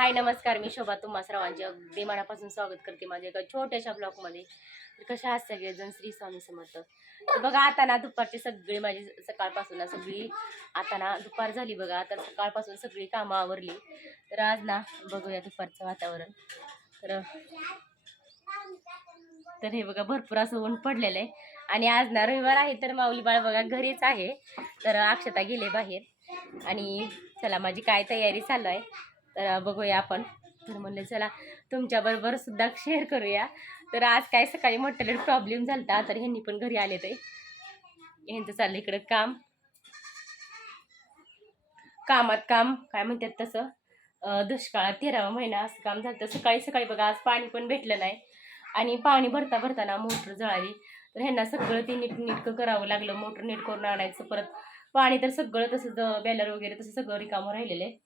हाय नमस्कार मी शोभा. तुम्हा सर्वांचे अगदी मनापासून स्वागत करते माझ्या एका छोट्याशा ब्लॉगमध्ये. तर कशा आहात सगळेजण? श्री स्वामी समर्थ. तर बघा आता ना दुपारची सगळी माझी सकाळपासून ना सगळी आता ना दुपार झाली बघा. तर सकाळपासून सगळी कामं आवरली. तर आज ना बघूया दुपारचं वातावरण. तर तर हे बघा भरपूर असं ऊन पडलेलं आहे. आणि आज ना रविवार आहे तर माऊली बाळ बघा घरीच आहे. तर अक्षता गेले बाहेर. आणि चला माझी काय तयारी चालू आहे. तर बघूया आपण. तर म्हणलं चला तुमच्याबरोबर सुद्धा शेअर करूया. तर आज काय सकाळी मटेरियल प्रॉब्लेम झाला तर ह्यांनी पण घरी आले ते. ह्यांचं चाललं इकडं काम. कामात काम काय म्हणतात तसं. दुष्काळात तेरावा महिना असं काम झालं सकाळी सकाळी बघा आज पाणी पण भेटलं नाही. आणि पाणी भरता भरताना मोटर जळाली. तर ह्यांना सगळं ते नीट नीटकं करावं लागलं. मोटर नीट करून आणायचं परत. पाणी तर सगळं तसं बॅलर वगैरे तसं सगळं रिकामं राहिलेलं आहे.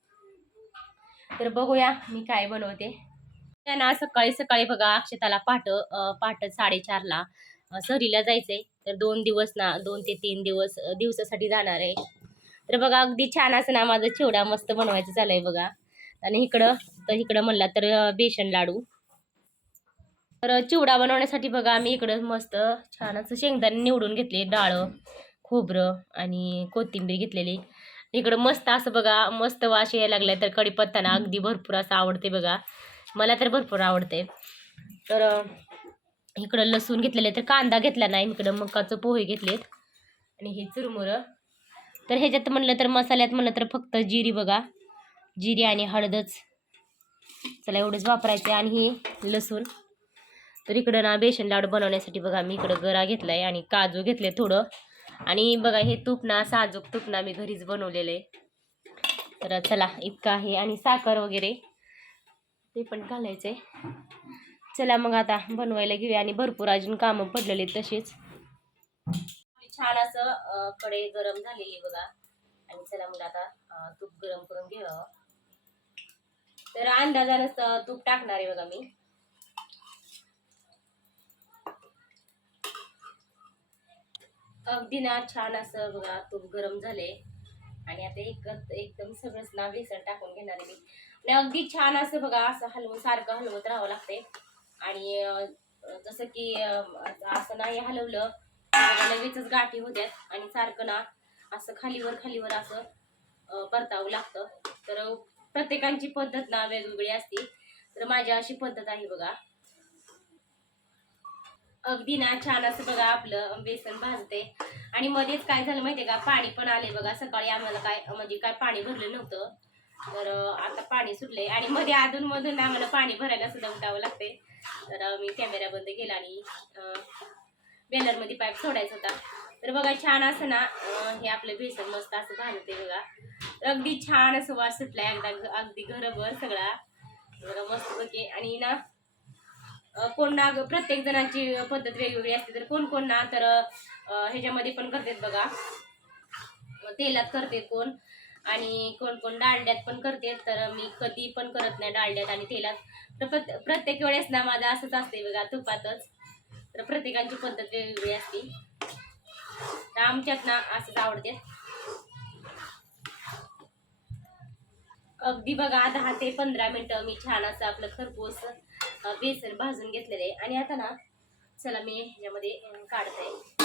तर बघूया मी काय बनवते. त्यांना सकाळी सकाळी बघा अक्षताला पाठ पाट साडेचारला सहरीला सहलीला जायचंय. तर दोन दिवस ना दोन ते तीन दिवस दिवसासाठी जाणार आहे. तर बघा अगदी छान असं ना माझं चिवडा मस्त बनवायचं झालंय बघा. आणि इकडं तर इकडं म्हणला तर बेसन लाडू. तर चिवडा बनवण्यासाठी बघा मी इकडं मस्त छान असं शेंगदाणे निवडून घेतले डाळ खोबरं आणि कोथिंबीर घेतलेली. इकडं मस्त असं बघा मस्त वास यायला लागलाय तर कढीपत्ता ना अगदी भरपूर असं आवडते बघा. मला तर भरपूर आवडते तर इकडं लसूण घेतलेले तर कांदा घेतला नाही इकडं मकाचं पोहे घेतलेत. आणि हे चुरमुरं. तर ह्याच्यात म्हणलं तर मसाल्यात म्हणलं तर फक्त जिरी बघा. जिरी आणि हळदच. चला एवढंच वापरायचं आणि हे लसूण. तर इकडं ना बेसन लाडू बनवण्यासाठी बघा मी इकडं गरा घेतलाय आणि काजू घेतले थोडं. आणि बघा हे तूप ना साजूक तूप ना मी घरीच बनवलेलं आहे. तर चला इतकं आहे. आणि साखर वगैरे ते पण घालायचं आहे चला मग आता बनवायला घेऊया. आणि भरपूर अजून कामं पडलेली आहेत तशीच. छान असं कडे कढई गरम झालेली बघा. आणि चला मग आता तूप गरम करून घेऊ तर अंदाजानच तूप टाकणार आहे बघा मी. अगदी ना छान असं बघा तूप गरम झाले. आणि आता एक एकदम सगळंच ना बेसन टाकून घेणार आहे मी. आणि अगदी छान असं बघा असं हलवून सारखं हलवत राहावं लागते आणि जसं की असं नाही हलवलं लगेचच गाठी होत्यात आणि सारखं ना असं खालीवर खालीवर असं परतावं लागतं. तर प्रत्येकांची पद्धत ना वेगवेगळी असते. तर माझी अशी पद्धत आहे बघा. अगदी ना छान असं बघा आपलं बेसन भाजते. आणि मध्येच काय झालं माहितीये का? पाणी पण आले बघा. सकाळी आम्हाला काय म्हणजे काय पाणी भरलं नव्हतं. तर आता पाणी सुटले आणि मध्ये अधून मधून आम्हाला पाणी भरायला सुद्धा उठावं लागते तर मी कॅमेरा बंद केला आणि बेलरमध्ये पाईप सोडायचा होता. तर बघा छान असं ना हे आपलं बेसन मस्त असं भाजते बघा. तर अगदी छान असं वास सुटलाय. एकदा अगदी घरभर सगळा. बघा मस्त बघे आणि ना कोण ना प्रत्येक जणांची पद्धत वेगवेगळी असते तर कोण कोण ना तर ह्याच्यामध्ये पण करतात बघा. तेलात करते कोण आणि कोण कोण डालड्यात पण करते तर मी कधी पण करत नाही डालड्यात आणि तेलात. तर प्रत्येक वेळेस ना माझं असंच असते बघा तुपातच. तर प्रत्येकांची पद्धत वेगवेगळी असते. तर आमच्यात ना असंच आवडते. अगदी बघा दहा ते पंधरा मिनटं मी छान असं आपलं खरपूस बेसन भाजून घेतलेलं आहे. आणि आता ना चला मी ह्याच्यामध्ये काढत काढते.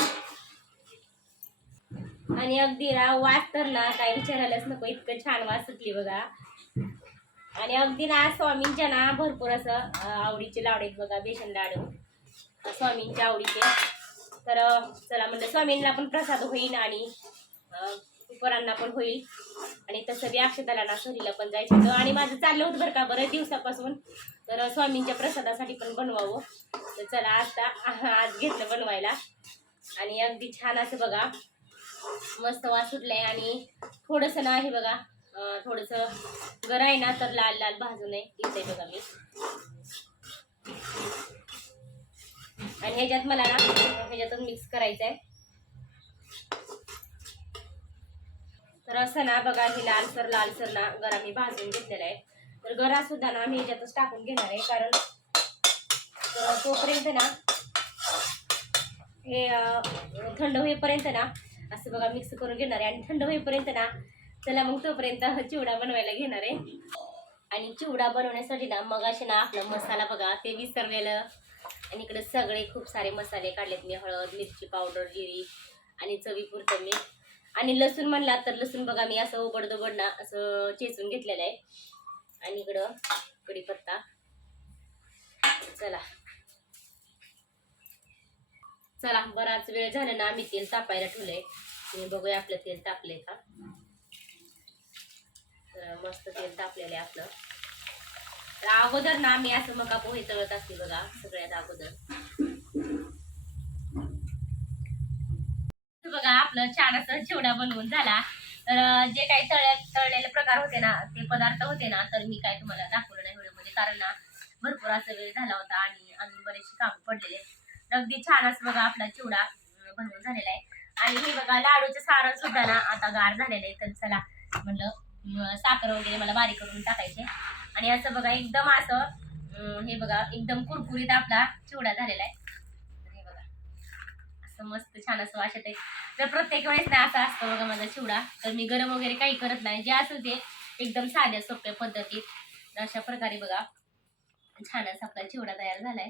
आणि अगदी ना वास तर ना काय विचारायलाच नको इतकं छान वास सुटली बघा. आणि अगदी ना स्वामींच्या ना भरपूर असं आवडीचे लाडू आहेत बघा बेसन लाडू. स्वामींच्या आवडीचे. तर चला म्हणलं स्वामींना पण प्रसाद होईल आणि पोरांना पण होईल. आणि तसं बी अक्षताला ना सहलीला पण जायचं होतं. आणि माझं चाललं होतं बरं का बरेच दिवसापासून. तर स्वामींच्या प्रसादासाठी पण बनवावं. तर चला आता आज घेतलं बनवायला. आणि अगदी छान असं बघा. मस्त वास सुटलाय आणि थोडंसं ना आहे बघा थोडंसं गरं आहे ना तर लाल लाल भाजून आहे. इथे बघा मी. आणि ह्याच्यात मला ना ह्याच्यातून मिक्स करायचं आहे तर असं ना बघा हे लालसर लालसर ना गरा मी भाजून घेतलेला आहे. तर गरा सुद्धा ना मी ह्याच्यातच टाकून घेणार आहे कारण तर तोपर्यंत ना हे थंड होईपर्यंत ना असं बघा मिक्स करून घेणार आहे. आणि थंड होईपर्यंत ना चला मग तोपर्यंत चिवडा बनवायला घेणार आहे. आणि चिवडा बनवण्यासाठी ना मग असे ना आपला मसाला बघा ते विसरलेलं. आणि इकडे सगळे खूप सारे मसाले काढलेत. मी हळद मिरची पावडर जिरी आणि चवीपुरतं मीठ. आणि लसूण म्हणला तर लसूण बघा मी असं उबडदोबड ना असं चेचून घेतलेलं आहे. आणि इकडं कढीपत्ता. चला. चला बराच वेळ झाला ना आम्ही तेल तापायला ठेवलंय. तुम्ही बघूया आपलं तेल तापलंय का? तर मस्त तेल तापलेलं आहे आपलं. तर अगोदर ना आम्ही असं मका पोहे तळत असते बघा सगळ्यात अगोदर तर बघा आपलं छान असं चिवडा बनवून झाला तर जे काही तळ्या तळलेले प्रकार होते ना ते पदार्थ होते ना तर मी काय तुम्हाला दाखवलं नाही व्हिडिओमध्ये कारण ना भरपूर असा वेळ झाला होता आणि अजून बरेचसे काम पडलेले अगदी छान असं बघा आपला चिवडा बनवून झालेला आहे. आणि हे बघा लाडूचं सारण सुद्धा ना आता गार झालेलं आहे तर चला म्हणलं साखर वगैरे मला बारीक करून टाकायचे आणि असं बघा एकदम असं हे बघा एकदम कुरकुरीत आपला चिवडा झालेला आहे. असं मस्त छान असं वाटत आहे. तर प्रत्येक वेळेस ना असं असतं बघा माझा चिवडा. तर मी गरम वगैरे काही करत नाही. जे असेल ते एकदम साध्या सोप्या पद्धतीत. तर अशा प्रकारे बघा छान असा आपला चिवडा तयार झालाय.